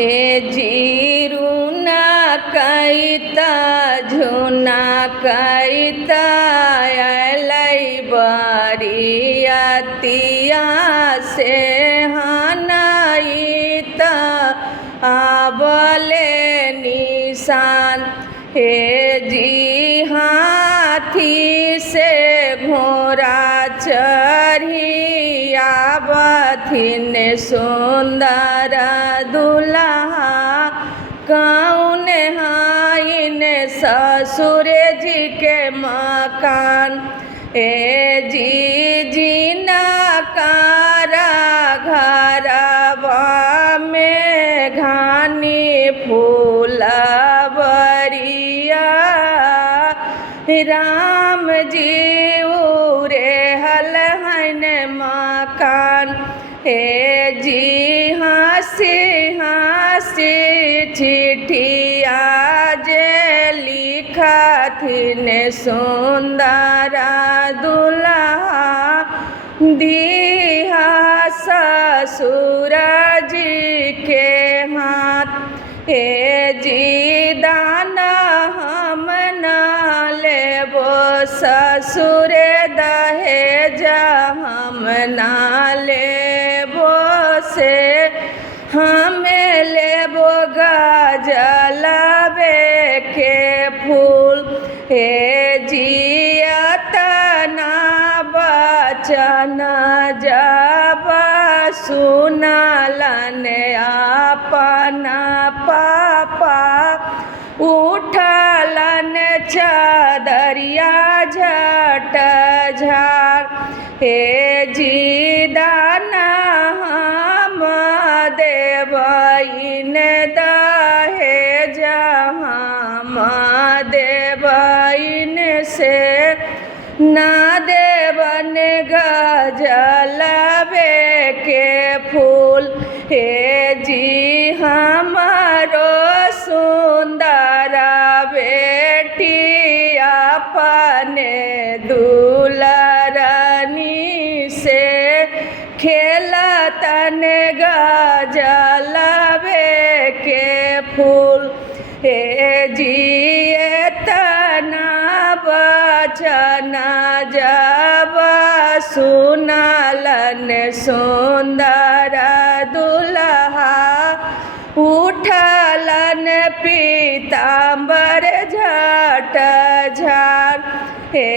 ए जीरुना कैता झुना कैता अलै बरियतिया से हनाइत आबले निशान। हे जी हाथी से घोड़ा चढ़ी आवथिन सुंदर दुल्हा कौन हाइन ससुर जी के मकान। ए जी जीना कारा घरवा में घानी फूलवरिया राम जी उरे हल हन मकान। हे जी हंसी हंसी चिट्ठिया जे लिखथिन सुंदर दुल्हा दिहा ससुर जी के हाथ। हे जी दाना हम न लेबो ससुर दहेज हम न लेबो से हमें लेबो गजलबे के फूल। हे जी अतना बचन जब सुनलन अपना पापा उठलन चादरिया झट झार। हे जी दाना हम देबइन दहेज हम देबइन से ना देवन गजलबे के फूल। हे जी हमारो सुंदर बेटी अपने दुलरनी से खेलतन गजलबे के फूल। हे जी एतना बचन जब सुनलन सुंदर दुल्हा उठलन पीताम्बर झट झार। हे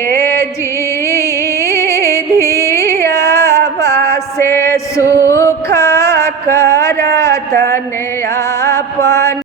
जी धियावा से सुख करतन अपन